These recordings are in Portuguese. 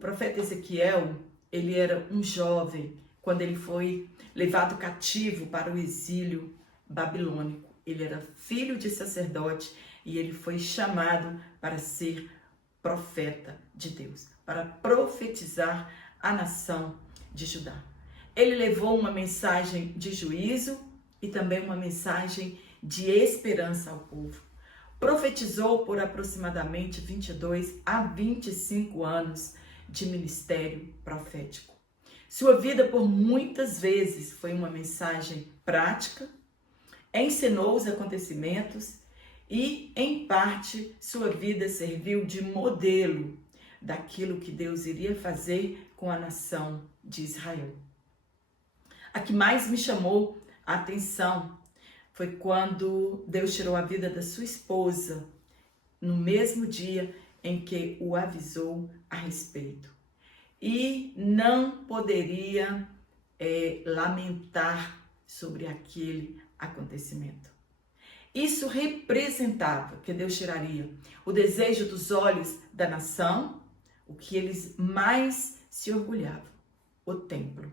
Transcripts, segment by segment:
profeta Ezequiel, ele era um jovem quando ele foi levado cativo para o exílio babilônico. Ele era filho de sacerdote e ele foi chamado para ser profeta de Deus, para profetizar a nação de Judá. Ele levou uma mensagem de juízo e também uma mensagem de esperança ao povo. Profetizou por aproximadamente 22 a 25 anos de ministério profético. Sua vida por muitas vezes foi uma mensagem prática, ensinou os acontecimentos e, em parte, sua vida serviu de modelo daquilo que Deus iria fazer com a nação de Israel. A que mais me chamou a atenção foi quando Deus tirou a vida da sua esposa no mesmo dia em que o avisou a respeito. E não poderia lamentar sobre aquele acontecimento. Isso representava que Deus tiraria o desejo dos olhos da nação, o que eles mais se orgulhavam, o templo.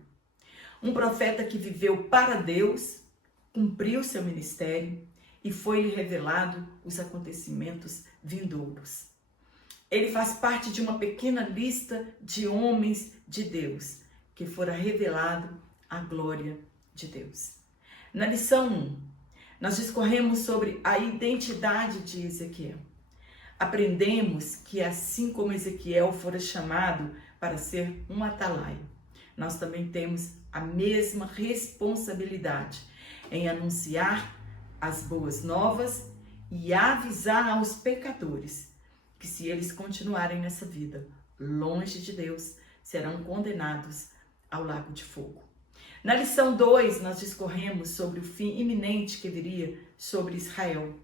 Um profeta que viveu para Deus, cumpriu seu ministério e foi-lhe revelado os acontecimentos vindouros. Ele faz parte de uma pequena lista de homens de Deus que fora revelado a glória de Deus. Na lição 1, nós discorremos sobre a identidade de Ezequiel. Aprendemos que assim como Ezequiel fora chamado para ser um atalaia, nós também temos a mesma responsabilidade em anunciar as boas novas e avisar aos pecadores que se eles continuarem nessa vida longe de Deus, serão condenados ao lago de fogo. Na lição 2, nós discorremos sobre o fim iminente que viria sobre Israel.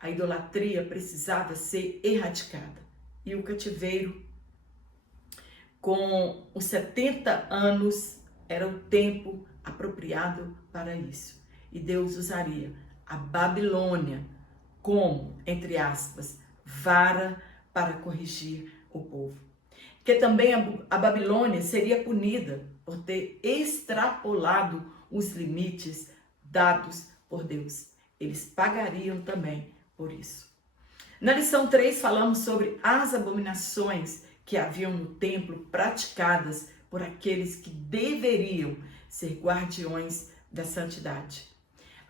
A idolatria precisava ser erradicada e o cativeiro, com os 70 anos, era o tempo apropriado para isso. E Deus usaria a Babilônia como, entre aspas, vara para corrigir o povo. Que também a Babilônia seria punida por ter extrapolado os limites dados por Deus. Eles pagariam também por isso. Na lição 3 falamos sobre as abominações que haviam no templo praticadas por aqueles que deveriam ser guardiões da santidade.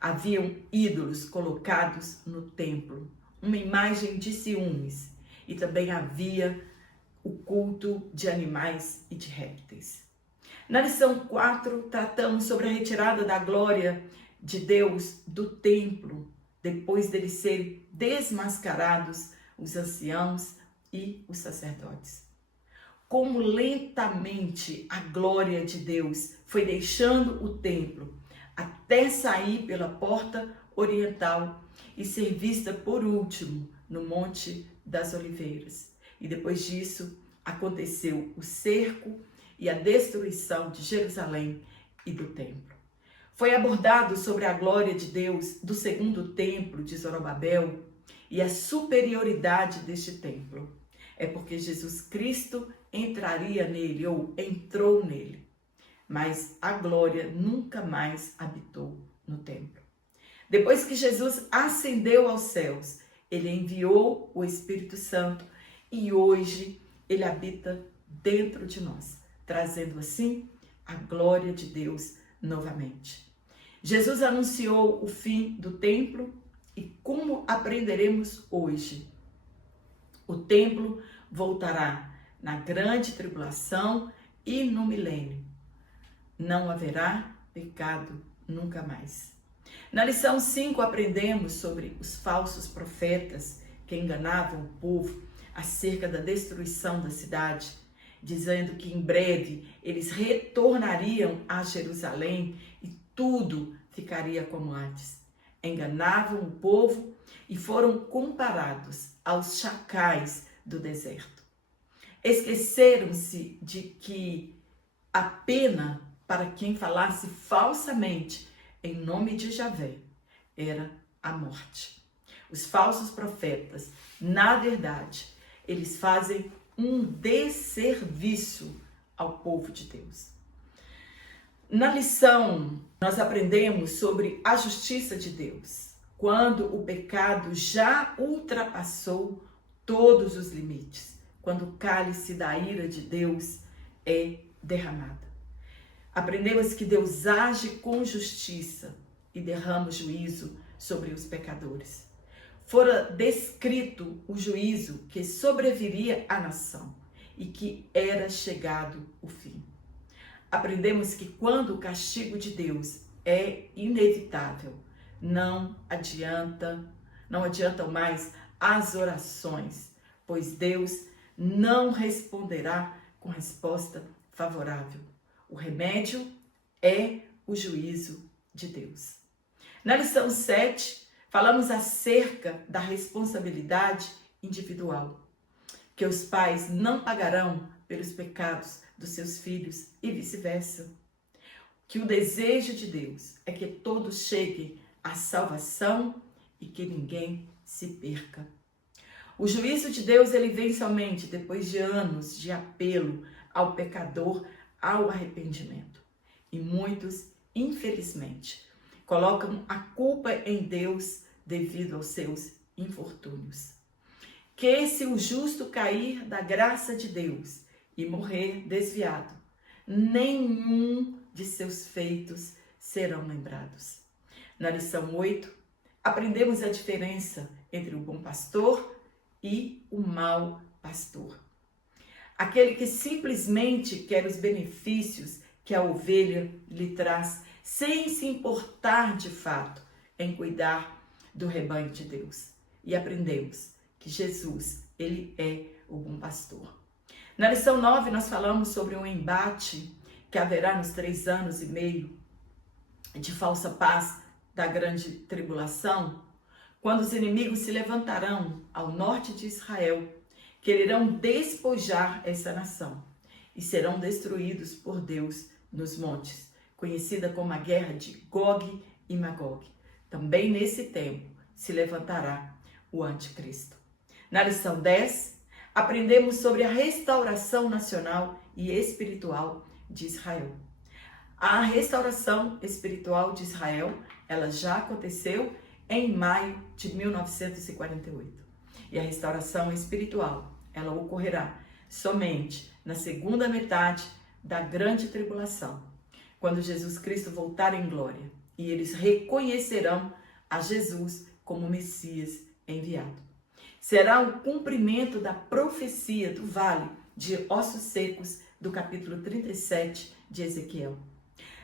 Haviam ídolos colocados no templo, uma imagem de ciúmes, e também havia o culto de animais e de répteis. Na lição 4, tratamos sobre a retirada da glória de Deus do templo, depois deles serem desmascarados os anciãos e os sacerdotes. Como lentamente a glória de Deus foi deixando o templo até sair pela porta oriental e ser vista por último no Monte das Oliveiras. E depois disso aconteceu o cerco e a destruição de Jerusalém e do templo. Foi abordado sobre a glória de Deus do segundo templo de Zorobabel e a superioridade deste templo. É porque Jesus Cristo entraria nele ou entrou nele, mas a glória nunca mais habitou no templo. Depois que Jesus ascendeu aos céus, ele enviou o Espírito Santo e hoje ele habita dentro de nós, trazendo assim a glória de Deus novamente. Jesus anunciou o fim do templo e como aprenderemos hoje? O templo voltará na grande tribulação e no milênio. Não haverá pecado nunca mais. Na lição 5 aprendemos sobre os falsos profetas que enganavam o povo acerca da destruição da cidade, dizendo que em breve eles retornariam a Jerusalém e tudo ficaria como antes. Enganavam o povo e foram comparados aos chacais do deserto. Esqueceram-se de que a pena para quem falasse falsamente em nome de Javé era a morte. Os falsos profetas, na verdade, eles fazem um desserviço ao povo de Deus. Na lição, nós aprendemos sobre a justiça de Deus, quando o pecado já ultrapassou todos os limites, quando o cálice da ira de Deus é derramado. Aprendemos que Deus age com justiça e derrama juízo sobre os pecadores. Fora descrito o juízo que sobreviria à nação e que era chegado o fim. Aprendemos que quando o castigo de Deus é inevitável, não adiantam mais as orações, pois Deus não responderá com resposta favorável. O remédio é o juízo de Deus. Na lição 7, falamos acerca da responsabilidade individual, que os pais não pagarão pelos pecados dos seus filhos e vice-versa. Que o desejo de Deus é que todos cheguem à salvação e que ninguém se perca. O juízo de Deus ele vem somente depois de anos de apelo ao pecador ao arrependimento. E muitos, infelizmente, colocam a culpa em Deus devido aos seus infortúnios. Que se o justo cair da graça de Deus e morrer desviado, nenhum de seus feitos serão lembrados. Na lição 8, aprendemos a diferença entre o bom pastor e o mau pastor. Aquele que simplesmente quer os benefícios que a ovelha lhe traz, sem se importar de fato em cuidar do rebanho de Deus. E aprendemos que Jesus, ele é o bom pastor. Na lição 9, nós falamos sobre um embate que haverá nos 3 anos e meio de falsa paz da grande tribulação, quando os inimigos se levantarão ao norte de Israel, quererão despojar essa nação e serão destruídos por Deus nos montes, conhecida como a guerra de Gog e Magog. Também nesse tempo se levantará o anticristo. Na lição 10, aprendemos sobre a restauração nacional e espiritual de Israel. A restauração espiritual de Israel, ela já aconteceu em maio de 1948. E a restauração espiritual, ela ocorrerá somente na segunda metade da grande tribulação, quando Jesus Cristo voltar em glória e eles reconhecerão a Jesus como Messias enviado. Será o cumprimento da profecia do vale de ossos secos do capítulo 37 de Ezequiel.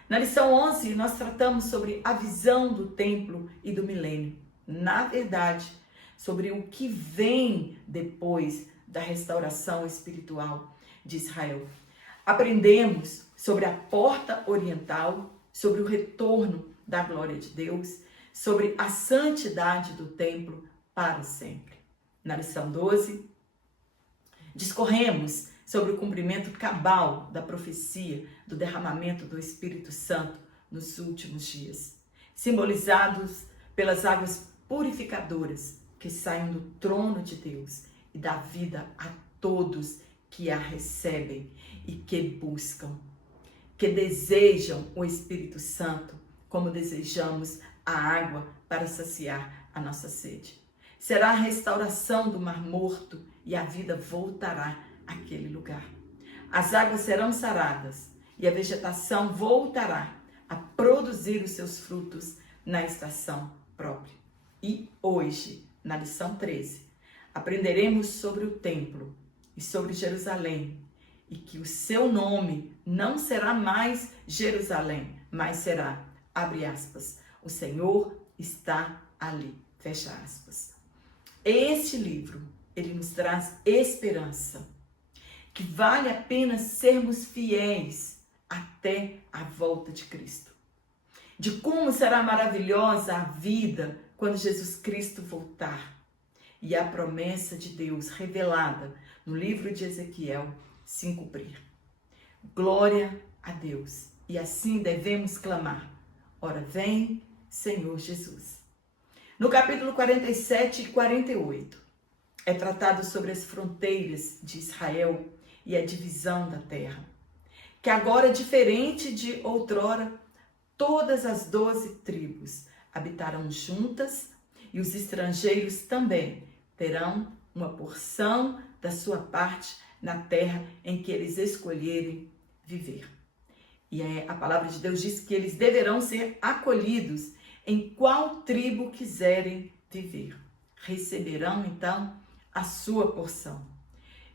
Na lição 11, nós tratamos sobre a visão do templo e do milênio. Na verdade, sobre o que vem depois da restauração espiritual de Israel. Aprendemos sobre a porta oriental, sobre o retorno da glória de Deus, sobre a santidade do templo para sempre. Na lição 12, discorremos sobre o cumprimento cabal da profecia do derramamento do Espírito Santo nos últimos dias, simbolizados pelas águas purificadoras que saem do trono de Deus e dá vida a todos que a recebem e que buscam, que desejam o Espírito Santo como desejamos a água para saciar a nossa sede. Será a restauração do Mar Morto e a vida voltará àquele lugar. As águas serão saradas e a vegetação voltará a produzir os seus frutos na estação própria. E hoje, na lição 13, aprenderemos sobre o templo e sobre Jerusalém, e que o seu nome não será mais Jerusalém, mas será, abre aspas, o Senhor está ali, fecha aspas. Este livro, ele nos traz esperança, que vale a pena sermos fiéis até a volta de Cristo. De como será maravilhosa a vida quando Jesus Cristo voltar. E a promessa de Deus revelada no livro de Ezequiel se cumprir. Glória a Deus. E assim devemos clamar. Ora vem, Senhor Jesus. No capítulo 47 e 48, é tratado sobre as fronteiras de Israel e a divisão da terra. Que agora, diferente de outrora, todas as 12 tribos habitarão juntas e os estrangeiros também terão uma porção da sua parte na terra em que eles escolherem viver. E a palavra de Deus diz que eles deverão ser acolhidos em qual tribo quiserem viver. Receberão, então, a sua porção.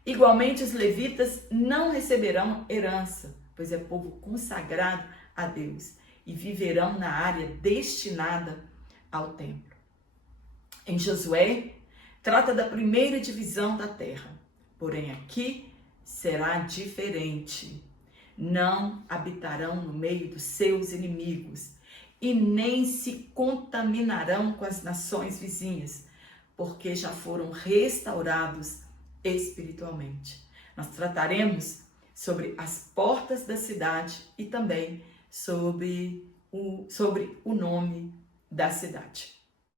Igualmente, os levitas não receberão herança, pois é povo consagrado a Deus, e viverão na área destinada ao templo. Em Josué, trata da primeira divisão da terra, porém aqui será diferente. Não habitarão no meio dos seus inimigos e nem se contaminarão com as nações vizinhas, porque já foram restaurados espiritualmente. Nós trataremos sobre as portas da cidade e também sobre o nome da cidade.